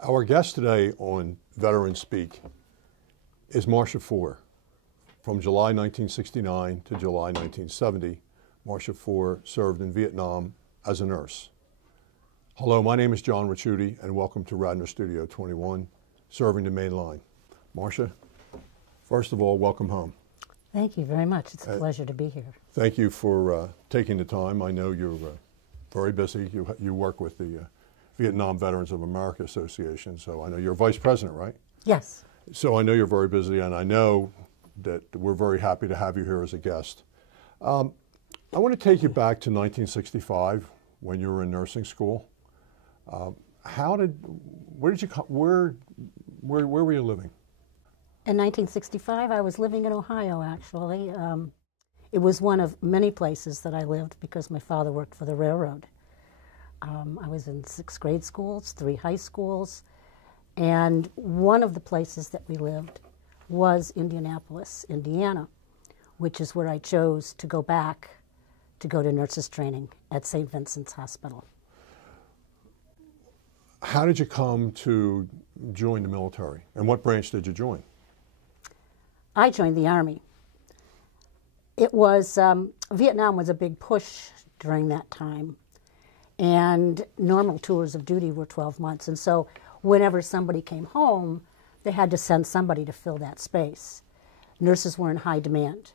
Our guest today on Veteran Speak is Marsha Four. From July 1969 to July 1970, Marsha Four served in Vietnam as a nurse. Hello, my name is John Ricciuti, and welcome to Radnor Studio 21, serving the main line. Marsha, first of all, welcome home. Thank you very much. It's a pleasure to be here. Thank you for taking the time. I know you're very busy. You work with the Vietnam Veterans of America Association, so I know you're vice president, right? Yes. So I know you're very busy, and I know that we're very happy to have you here as a guest. I want to take you back to 1965 when you were in nursing school. Where were you living? In 1965, I was living in Ohio, actually. It was one of many places that I lived because my father worked for the railroad. I was in 6 grade schools, 3 high schools, and one of the places that we lived was Indianapolis, Indiana, which is where I chose to go back to go to nurses training at St. Vincent's Hospital. How did you come to join the military, and what branch did you join? I joined the Army. It was, Vietnam was a big push during that time. And normal tours of duty were 12 months. And so whenever somebody came home, they had to send somebody to fill that space. Nurses were in high demand.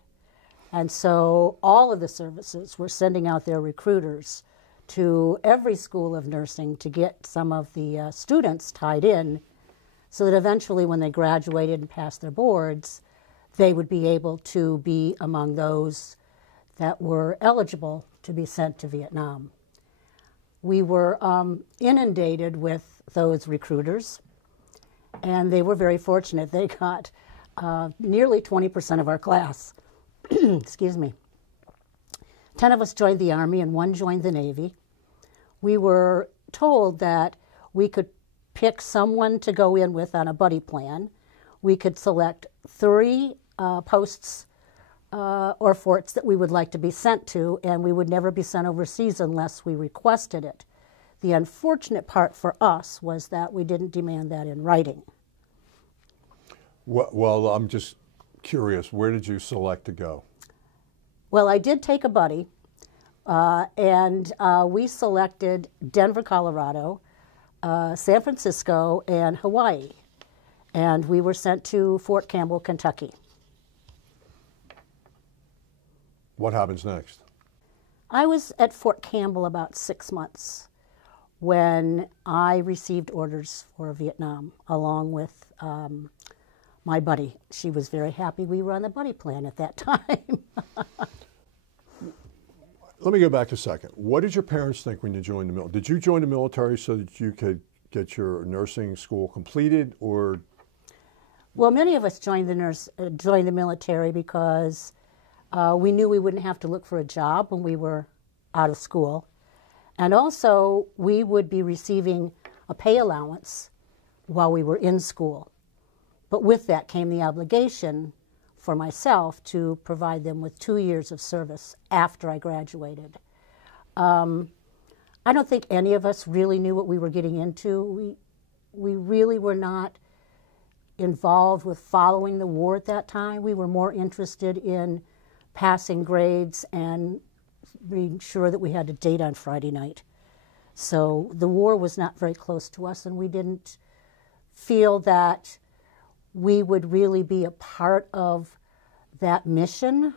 And so all of the services were sending out their recruiters to every school of nursing to get some of the students tied in so that eventually when they graduated and passed their boards, they would be able to be among those that were eligible to be sent to Vietnam. We were inundated with those recruiters, and they were very fortunate. They got nearly 20% of our class. Excuse me. 10 of us joined the Army and 1 joined the Navy. We were told that we could pick someone to go in with on a buddy plan. We could select 3 posts or forts that we would like to be sent to, and we would never be sent overseas unless we requested it. The unfortunate part for us was that we didn't demand that in writing. Well, I'm just curious, where did you select to go? Well, I did take a buddy, and we selected Denver, Colorado, San Francisco, and Hawaii. And we were sent to Fort Campbell, Kentucky. What happens next? I was at Fort Campbell about 6 months when I received orders for Vietnam along with my buddy. She was very happy we were on the buddy plan at that time. Let me go back a second. What did your parents think when you joined the military? Did you join the military so that you could get your nursing school completed, or? Well, many of us joined the military because we knew we wouldn't have to look for a job when we were out of school. And also, we would be receiving a pay allowance while we were in school. But with that came the obligation for myself to provide them with 2 years of service after I graduated. I don't think any of us really knew what we were getting into. We really were not involved with following the war at that time. We were more interested in passing grades and being sure that we had a date on Friday night. So the war was not very close to us, and we didn't feel that we would really be a part of that mission,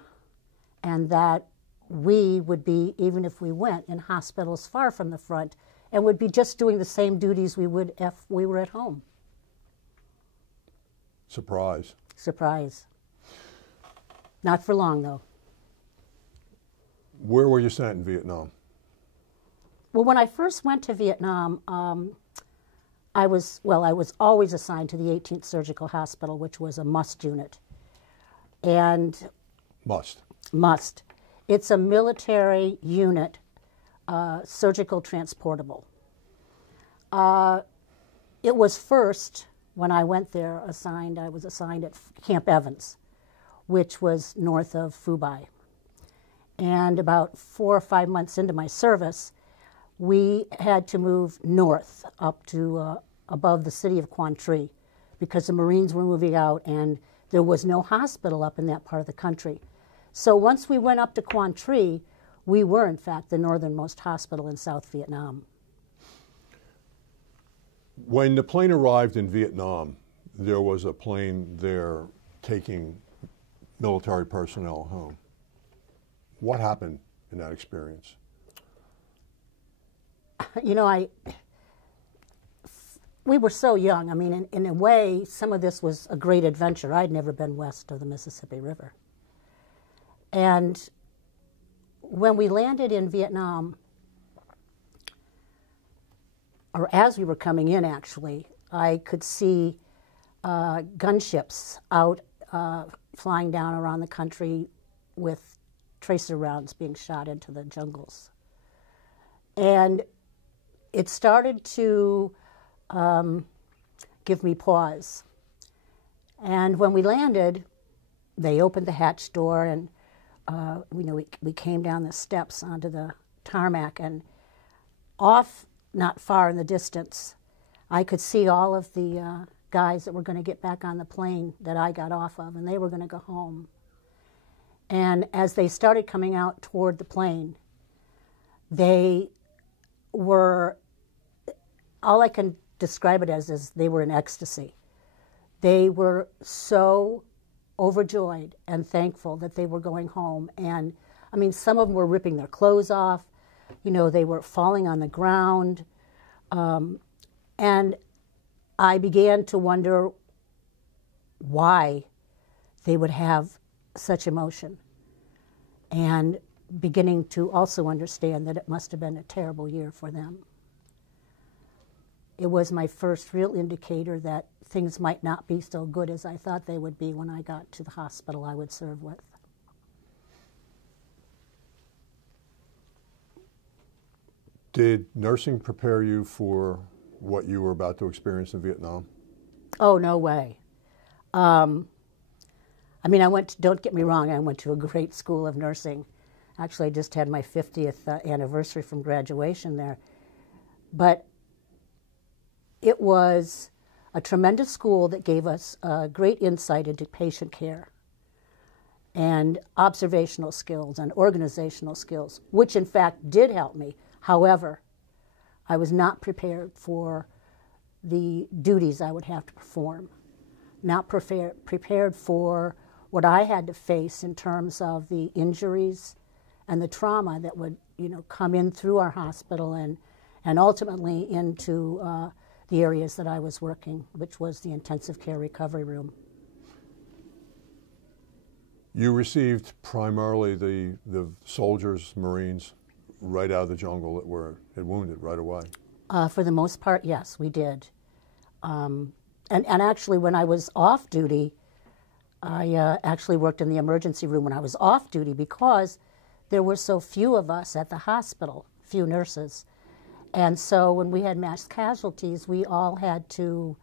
and that we would be, even if we went, in hospitals far from the front, and would be just doing the same duties we would if we were at home. Surprise. Surprise. Not for long, though. Where were you sent in Vietnam? Well, when I first went to Vietnam, I was always assigned to the 18th Surgical Hospital, which was a must unit. And Must. It's a military unit, surgical transportable. It was first, when I went there, I was assigned at Camp Evans, which was north of Phu Bai. And about 4 or 5 months into my service, we had to move north up to above the city of Quang Tri because the Marines were moving out and there was no hospital up in that part of the country. So once we went up to Quang Tri, we were, in fact, the northernmost hospital in South Vietnam. When the plane arrived in Vietnam, there was a plane there taking military personnel home. What happened in that experience? You know, we were so young. I mean, in a way, some of this was a great adventure. I'd never been west of the Mississippi River. And when we landed in Vietnam, or as we were coming in, actually, I could see gunships out flying down around the country with tracer rounds being shot into the jungles. And it started to give me pause. And when we landed, they opened the hatch door, and we came down the steps onto the tarmac, and off, not far in the distance, I could see all of the guys that were going to get back on the plane that I got off of, and they were going to go home. And as they started coming out toward the plane, they were, all I can describe it as is they were in ecstasy. They were so overjoyed and thankful that they were going home. And I mean, some of them were ripping their clothes off. You know, they were falling on the ground. And I began to wonder why they would have such emotion, and beginning to also understand that it must have been a terrible year for them. It was my first real indicator that things might not be so good as I thought they would be when I got to the hospital I would serve with. Did nursing prepare you for what you were about to experience in Vietnam? Oh, no way. I mean, don't get me wrong, I went to a great school of nursing. Actually, I just had my 50th anniversary from graduation there. But it was a tremendous school that gave us great insight into patient care and observational skills and organizational skills, which in fact did help me. However, I was not prepared for the duties I would have to perform, not prepared for what I had to face in terms of the injuries and the trauma that would, come in through our hospital and ultimately into the areas that I was working, which was the intensive care recovery room. You received primarily the soldiers, Marines, right out of the jungle that were wounded right away? For the most part, yes, we did. And actually, when I was off duty, I actually worked in the emergency room when I was off duty because there were so few of us at the hospital, few nurses. And so when we had mass casualties, we all had to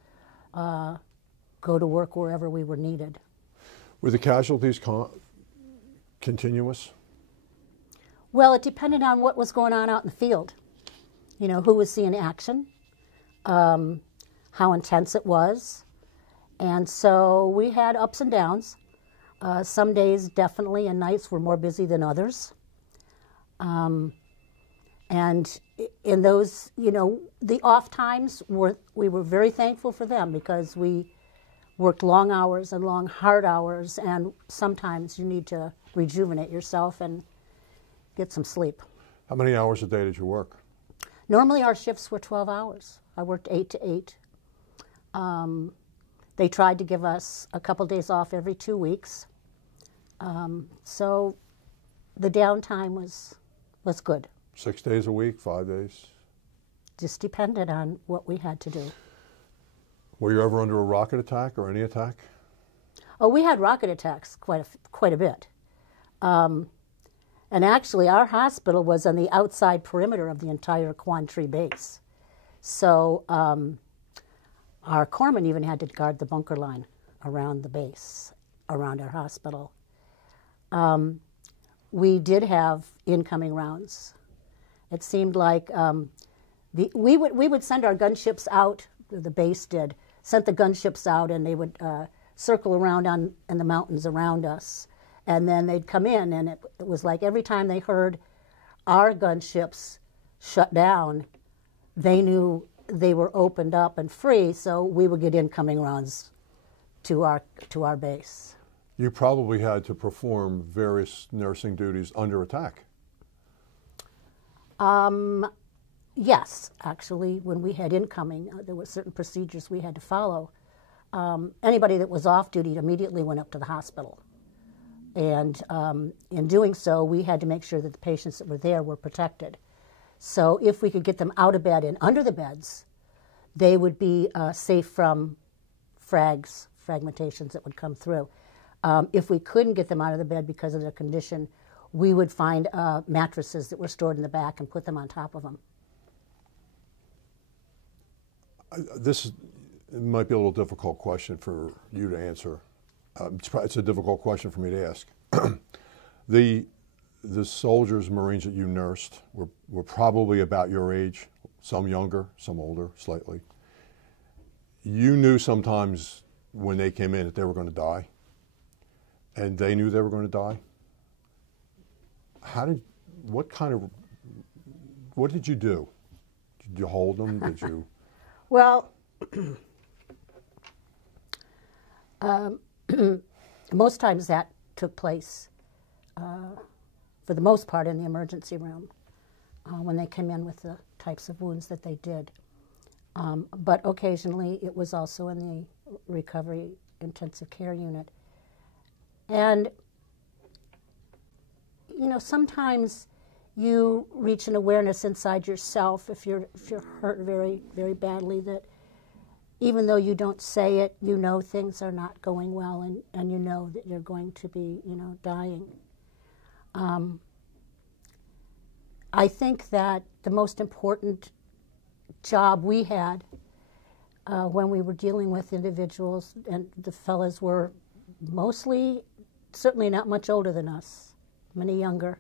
go to work wherever we were needed. Were the casualties continuous? Well, it depended on what was going on out in the field. Who was seeing action, how intense it was. And so we had ups and downs. Some days definitely and nights were more busy than others. And in those, the off times, we were very thankful for them because we worked long hours and long, hard hours, and sometimes you need to rejuvenate yourself and get some sleep. How many hours a day did you work? Normally our shifts were 12 hours. I worked 8 to 8. They tried to give us a couple days off every 2 weeks. So the downtime was good. 6 days a week, 5 days? Just depended on what we had to do. Were you ever under a rocket attack or any attack? Oh, we had rocket attacks quite a bit. And actually, our hospital was on the outside perimeter of the entire Quang Tri base. So our corpsmen even had to guard the bunker line around the base, around our hospital. We did have incoming rounds. It seemed like we would send our gunships out the base did, sent the gunships out, and they would circle around in the mountains around us. And then they'd come in, and it was like every time they heard our gunships shut down, they knew they were opened up and free, so we would get incoming rounds to our base. You probably had to perform various nursing duties under attack. Yes, actually, when we had incoming, there were certain procedures we had to follow. Anybody that was off duty immediately went up to the hospital. And in doing so, we had to make sure that the patients that were there were protected. So if we could get them out of bed and under the beds, they would be safe from fragmentations that would come through. If we couldn't get them out of the bed because of their condition, we would find mattresses that were stored in the back and put them on top of them. This might be a little difficult question for you to answer. It's a difficult question for me to ask. The soldiers, Marines that you nursed were probably about your age, some younger, some older, slightly. You knew sometimes when they came in that they were going to die, and they knew they were going to die. What did you do? Did you hold them? Did you? Well, most times that took place, for the most part, in the emergency room when they came in with the types of wounds that they did. But occasionally it was also in the recovery intensive care unit. And, you know, sometimes you reach an awareness inside yourself if you're hurt very, very badly, that even though you don't say it, you know things are not going well, and you know that you're going to be, you know, dying. I think that the most important job we had when we were dealing with individuals, and the fellas were mostly, certainly not much older than us, many younger,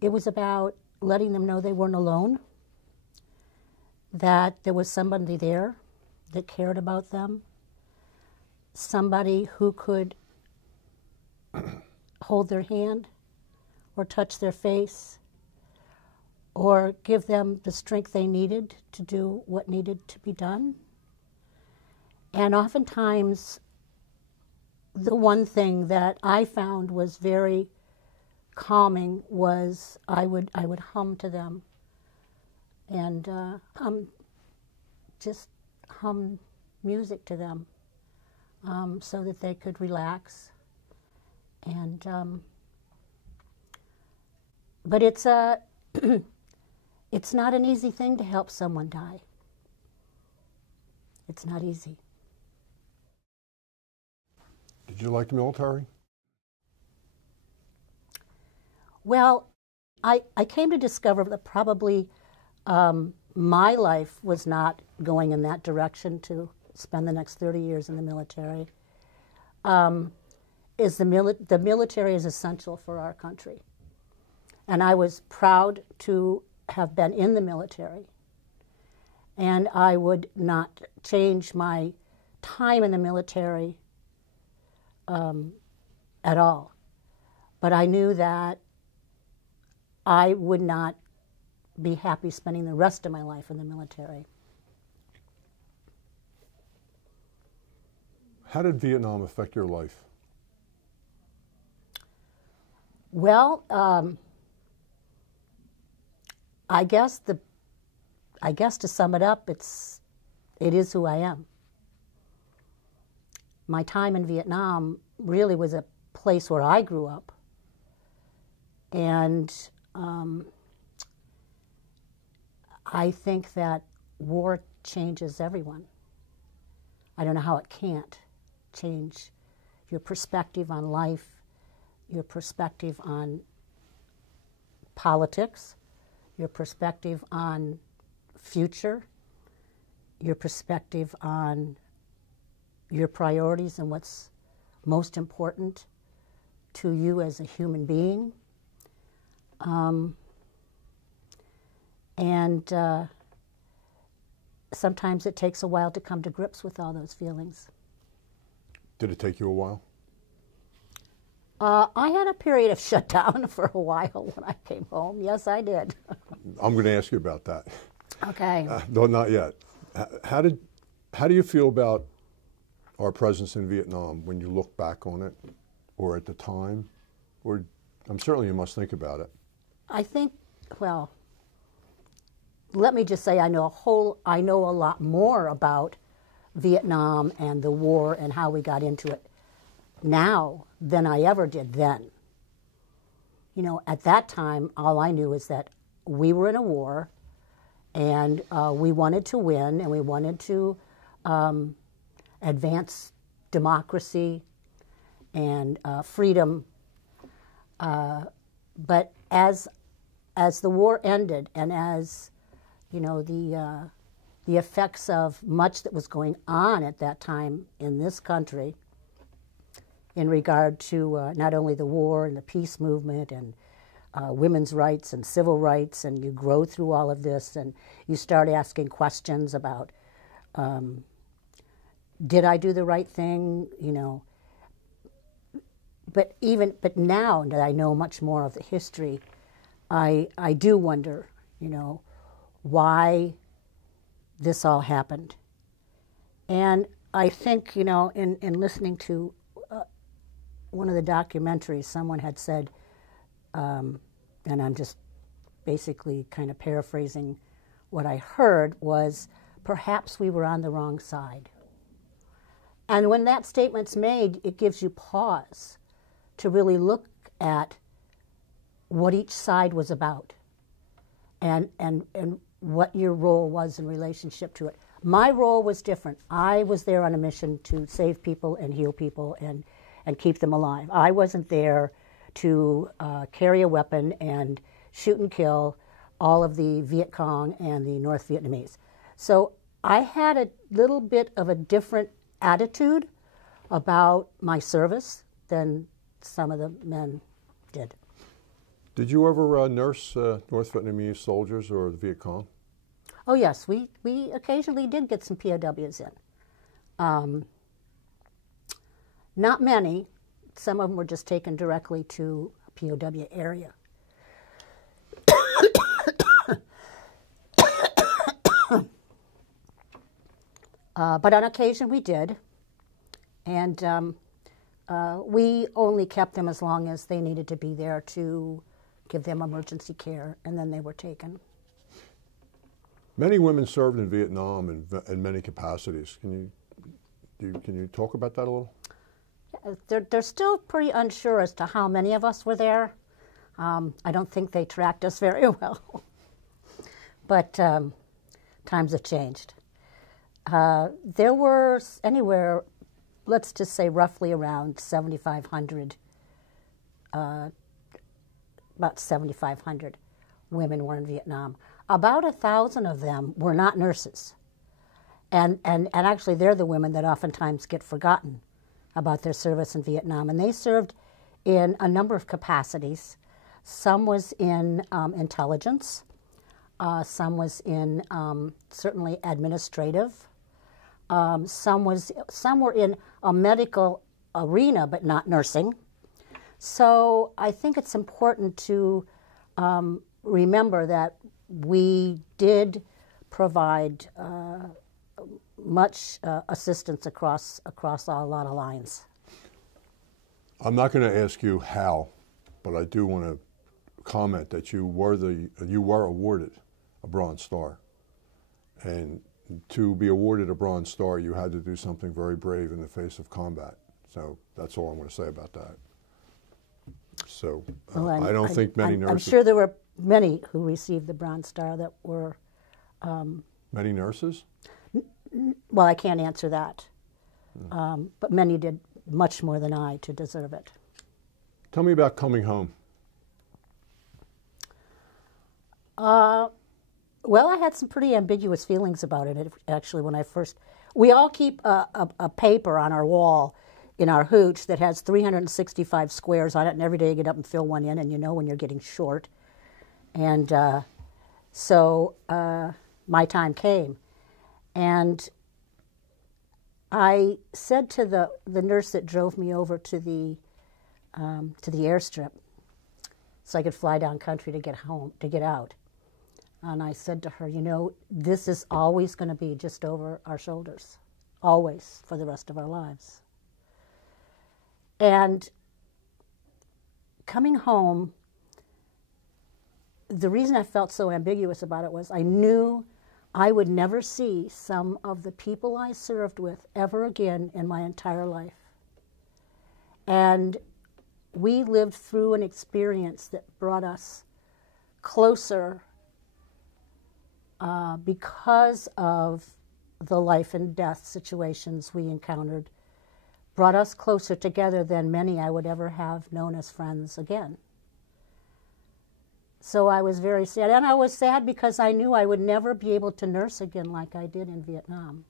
it was about letting them know they weren't alone, that there was somebody there that cared about them, somebody who could hold their hand or touch their face or give them the strength they needed to do what needed to be done. And oftentimes, the one thing that I found was very calming was I would hum to them, and just hum music to them so that they could relax. And but it's it's not an easy thing to help someone die. It's not easy. Did you like the military? Well, I came to discover that probably my life was not going in that direction, to spend the next 30 years in the military. The military is essential for our country. And I was proud to have been in the military. And I would not change my time in the military at all. But I knew that I would not be happy spending the rest of my life in the military. How did Vietnam affect your life? Well, I guess to sum it up, it is who I am. My time in Vietnam really was a place where I grew up, and I think that war changes everyone. I don't know how it can't change your perspective on life, your perspective on politics, your perspective on future, your perspective on your priorities and what's most important to you as a human being. sometimes it takes a while to come to grips with all those feelings. Did it take you a while? I had a period of shutdown for a while when I came home. Yes, I did. I'm going to ask you about that. Okay. No, not yet. How do you feel about our presence in Vietnam when you look back on it, or at the time? Or certainly you must think about it. I think, well, let me just say I know a lot more about Vietnam and the war and how we got into it now than I ever did then. You know, at that time, all I knew is that we were in a war, and we wanted to win, and we wanted to advance democracy and freedom. But as the war ended, and as you know, the effects of much that was going on at that time in this country, in regard to not only the war and the peace movement and women's rights and civil rights, and you grow through all of this, and you start asking questions about, did I do the right thing? You know. But now that I know much more of the history, I do wonder, you know, why this all happened. And I think, you know, in listening to one of the documentaries, someone had said, and I'm just basically kind of paraphrasing what I heard, was perhaps we were on the wrong side. And when that statement's made, it gives you pause to really look at what each side was about and what your role was in relationship to it. My role was different. I was there on a mission to save people and heal people and keep them alive. I wasn't there to carry a weapon and shoot and kill all of the Viet Cong and the North Vietnamese. So I had a little bit of a different attitude about my service than some of the men did. Did you ever nurse North Vietnamese soldiers or the Viet Cong? Oh yes, we occasionally did get some POWs in. Not many. Some of them were just taken directly to a POW area. But on occasion we did. And we only kept them as long as they needed to be there to give them emergency care, and then they were taken. Many women served in Vietnam in many capacities. Can you talk about that a little? They're still pretty unsure as to how many of us were there. I don't think they tracked us very well. But times have changed. There were anywhere, let's just say roughly around 7,500, about 7,500 women were in Vietnam. About 1,000 of them were not nurses. And actually they're the women that oftentimes get forgotten about their service in Vietnam. And they served in a number of capacities. Some was in intelligence. Some was in certainly administrative. Some were in a medical arena, but not nursing. So I think it's important to remember that we did provide much assistance across a lot of lines. I'm not going to ask you how, but I do want to comment that you were awarded a Bronze Star, and to be awarded a Bronze Star, you had to do something very brave in the face of combat. So that's all I'm going to say about that. So Well, I don't think many nurses. I'm sure there were many who received the Bronze Star that were. Many nurses? Well, I can't answer that. But many did much more than I to deserve it. Tell me about coming home. Well, I had some pretty ambiguous feelings about it, actually, when I first. We all keep a paper on our wall in our hooch that has 365 squares on it, and every day you get up and fill one in, and you know when you're getting short. And so my time came. And I said to the nurse that drove me over to the airstrip, so I could fly down country to get home, to get out. And I said to her, you know, this is always going to be just over our shoulders, always, for the rest of our lives. And coming home, the reason I felt so ambiguous about it was I knew I would never see some of the people I served with ever again in my entire life. And we lived through an experience that brought us closer because of the life and death situations we encountered, brought us closer together than many I would ever have known as friends again. So I was very sad. And I was sad because I knew I would never be able to nurse again like I did in Vietnam.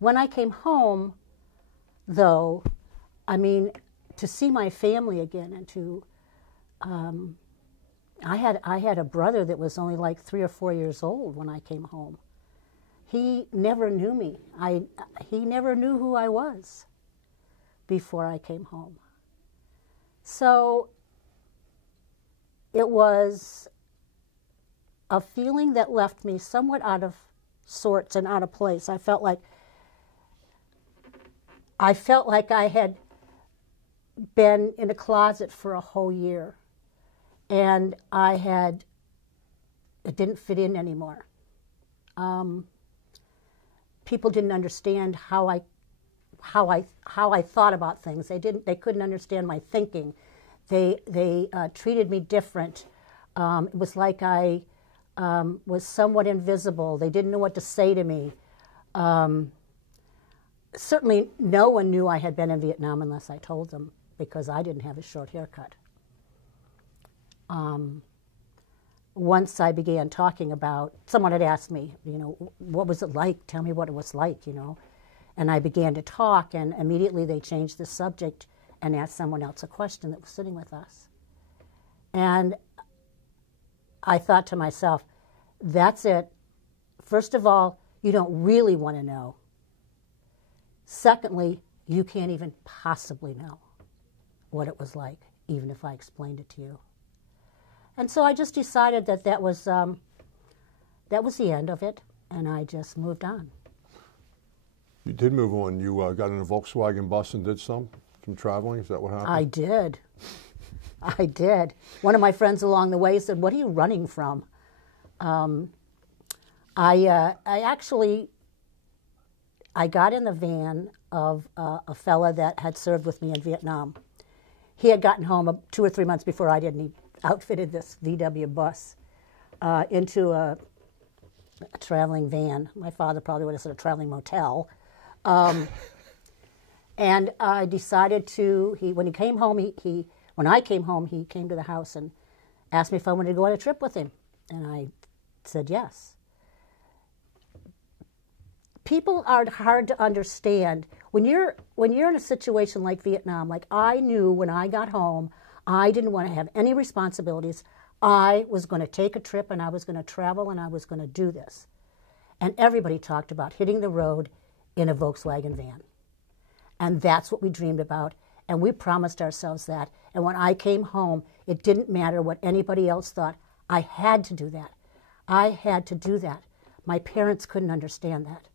When I came home, though, I mean, to see my family again and to, I had a brother that was only like 3 or 4 years old when I came home. He never knew me. He never knew who I was before I came home. So it was a feeling that left me somewhat out of sorts and out of place. I felt like I had been in a closet for a whole year, and it didn't fit in anymore. People didn't understand how I thought about things. They couldn't understand my thinking. They treated me different. It was like I was somewhat invisible. They didn't know what to say to me. Certainly no one knew I had been in Vietnam unless I told them, because I didn't have a short haircut. Once I began talking about, someone had asked me, you know, what was it like? Tell me what it was like, you know. And I began to talk, and immediately they changed the subject and asked someone else a question that was sitting with us. And I thought to myself, that's it. First of all, you don't really want to know. Secondly, you can't even possibly know what it was like, even if I explained it to you. And so I just decided that was the end of it, and I just moved on. You did move on. You got in a Volkswagen bus and did some traveling? Is that what happened? I did. I did. One of my friends along the way said, "What are you running from?" I got in the van of a fella that had served with me in Vietnam. He had gotten home 2 or 3 months before I did, and he outfitted this VW bus into a traveling van. My father probably would have said a traveling motel. And I decided to, when I came home, he came to the house and asked me if I wanted to go on a trip with him. And I said yes. People are hard to understand. When you're in a situation like Vietnam, like I knew when I got home, I didn't want to have any responsibilities. I was going to take a trip, and I was going to travel, and I was going to do this. And everybody talked about hitting the road in a Volkswagen van. And that's what we dreamed about, and we promised ourselves that. And when I came home, it didn't matter what anybody else thought. I had to do that. I had to do that. My parents couldn't understand that.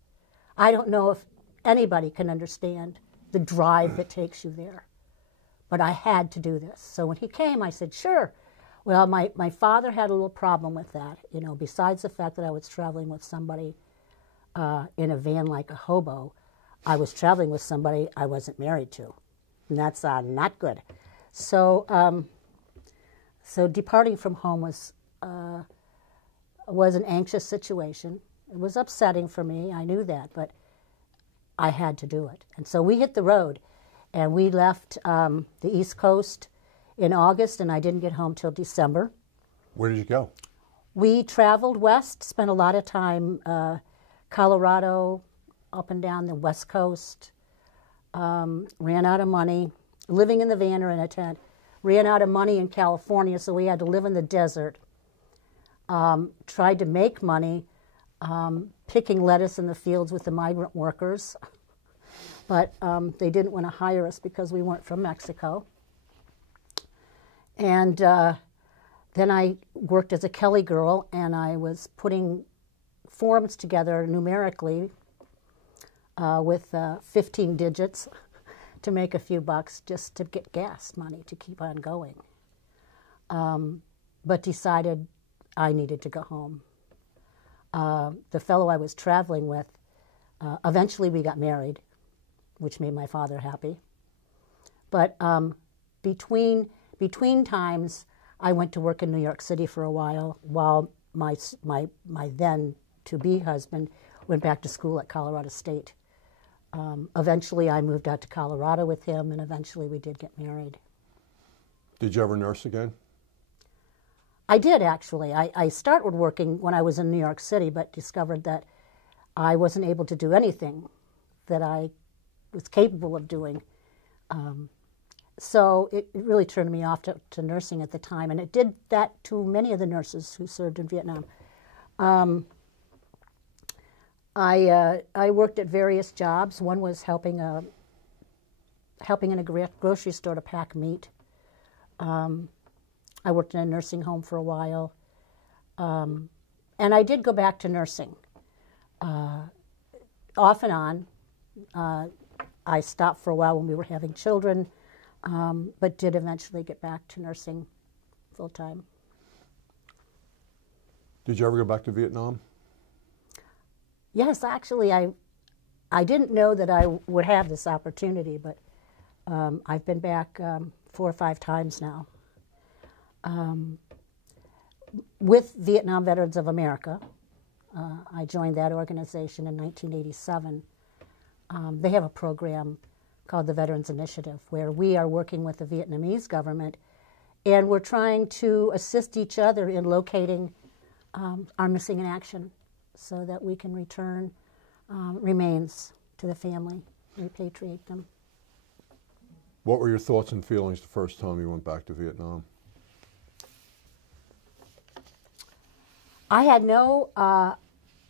I don't know if anybody can understand the drive that takes you there. But I had to do this. So when he came, I said, sure. Well, my father had a little problem with that, you know, besides the fact that I was traveling with somebody in a van like a hobo. I was traveling with somebody I wasn't married to, and that's not good. So, so departing from home was an anxious situation. It was upsetting for me. I knew that, but I had to do it. And so we hit the road, and we left the East Coast in August, and I didn't get home till December. Where did you go? We traveled west, spent a lot of time Colorado, up and down the West Coast, ran out of money, living in the van or in a tent, ran out of money in California, so we had to live in the desert, tried to make money, picking lettuce in the fields with the migrant workers. But they didn't want to hire us because we weren't from Mexico. And then I worked as a Kelly girl, and I was putting forms together numerically with 15 digits to make a few bucks just to get gas money to keep on going. But decided I needed to go home. The fellow I was traveling with, eventually we got married, which made my father happy. But between times, I went to work in New York City for a while my then-to-be husband went back to school at Colorado State. Eventually, I moved out to Colorado with him, and eventually we did get married. Did you ever nurse again? I did, actually. I started working when I was in New York City, but discovered that I wasn't able to do anything that I was capable of doing. So it really turned me off to nursing at the time, and it did that to many of the nurses who served in Vietnam. I worked at various jobs. One was helping in a grocery store to pack meat. I worked in a nursing home for a while. And I did go back to nursing. Off and on. I stopped for a while when we were having children, but did eventually get back to nursing full time. Did you ever go back to Vietnam? Yes, actually, I didn't know that I would have this opportunity, but I've been back 4 or 5 times now. With Vietnam Veterans of America. I joined that organization in 1987. They have a program called the Veterans Initiative, where we are working with the Vietnamese government, and we're trying to assist each other in locating our missing in action so that we can return remains to the family, repatriate them. What were your thoughts and feelings the first time you went back to Vietnam? I had no,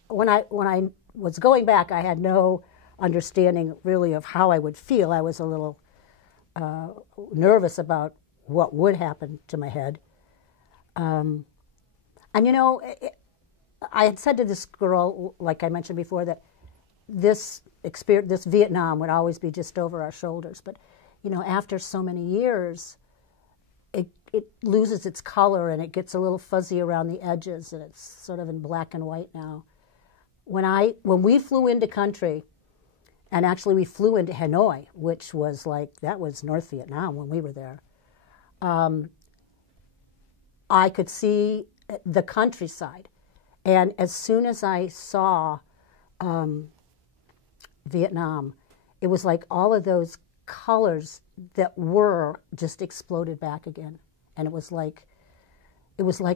when I was going back, I had no understanding really of how I would feel. I was a little nervous about what would happen to my head. And you know, I had said to this girl, like I mentioned before, that this Vietnam would always be just over our shoulders. But you know, after so many years, it loses its color and it gets a little fuzzy around the edges, and it's sort of in black and white now. When we flew into country, and actually we flew into Hanoi, which was that was North Vietnam when we were there, I could see the countryside. And as soon as I saw Vietnam, it was like all of those colors that were just exploded back again. And it was like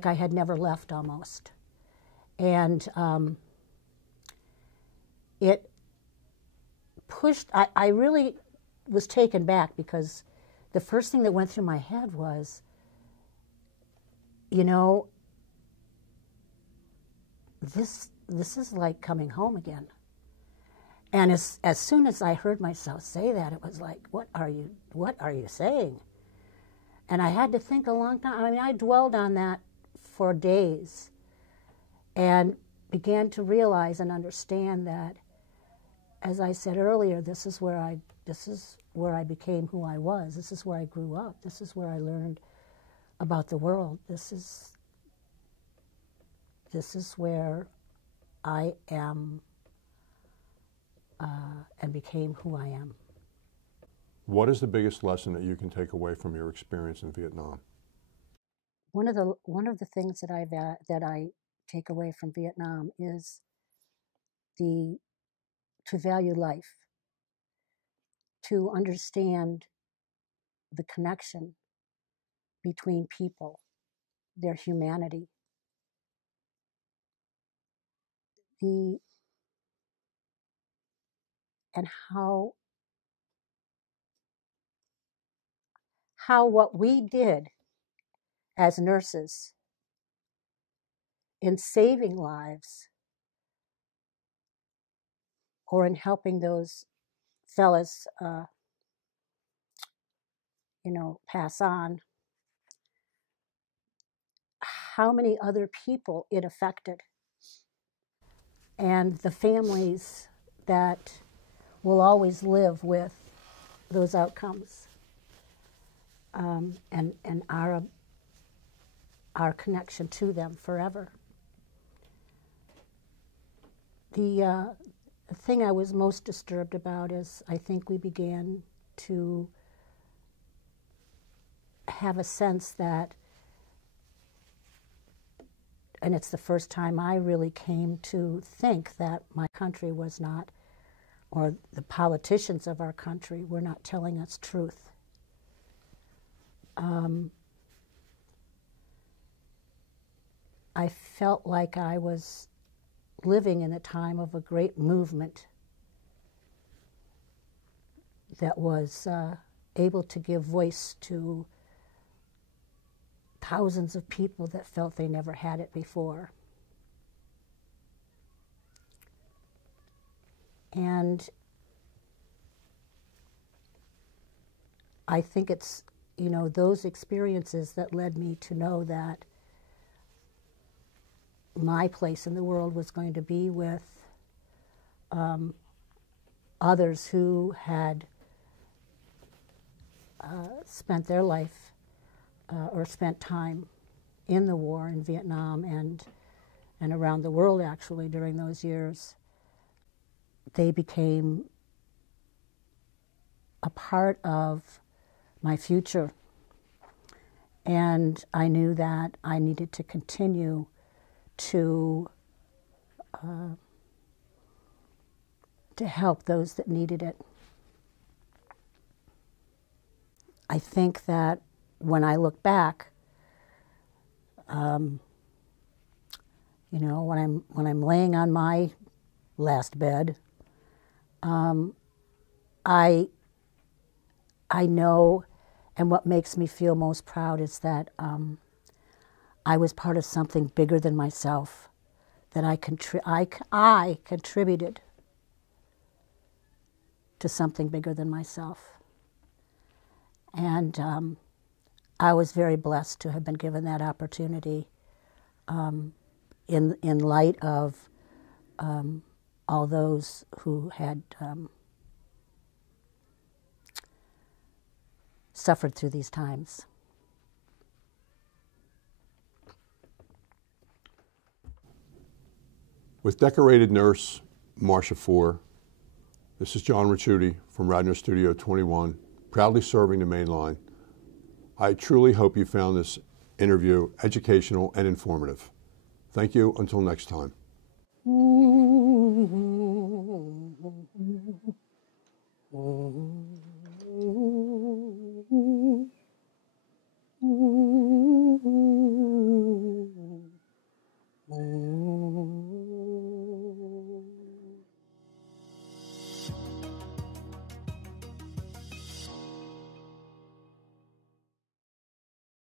I had never left almost. And it pushed, I really was taken back, because the first thing that went through my head was, you know, this is like coming home again. And as soon as I heard myself say that, it was like, what are you saying? And I had to think a long time. I mean, I dwelled on that for days and began to realize and understand that, as I said earlier, this is where I became who I was. This is where I grew up. This is where I learned about the world. This is where I am and became who I am. What is the biggest lesson that you can take away from your experience in Vietnam? One of the things that I take away from Vietnam is to value life, to understand the connection between people, their humanity, and how what we did as nurses in saving lives or in helping those fellas, pass on, how many other people it affected, and the families that will always live with those outcomes, and our connection to them forever. The thing I was most disturbed about is I think we began to have a sense that, and it's the first time I really came to think that my country was not, or the politicians of our country were not telling us truth. I felt like I was living in a time of a great movement that was able to give voice to thousands of people that felt they never had it before. And I think it's, those experiences that led me to know that my place in the world was going to be with others who had spent their life or spent time in the war in Vietnam and around the world, actually, during those years. They became a part of my future, and I knew that I needed to continue to help those that needed it. I think that when I look back, when I'm laying on my last bed, I know, and what makes me feel most proud is that I was part of something bigger than myself, that I contributed to something bigger than myself. And I was very blessed to have been given that opportunity in light of all those who had suffered through these times. With decorated nurse Marsha 4, this is John Ricciuti from Radnor Studio 21, proudly serving the main line. I truly hope you found this interview educational and informative. Thank you until next time.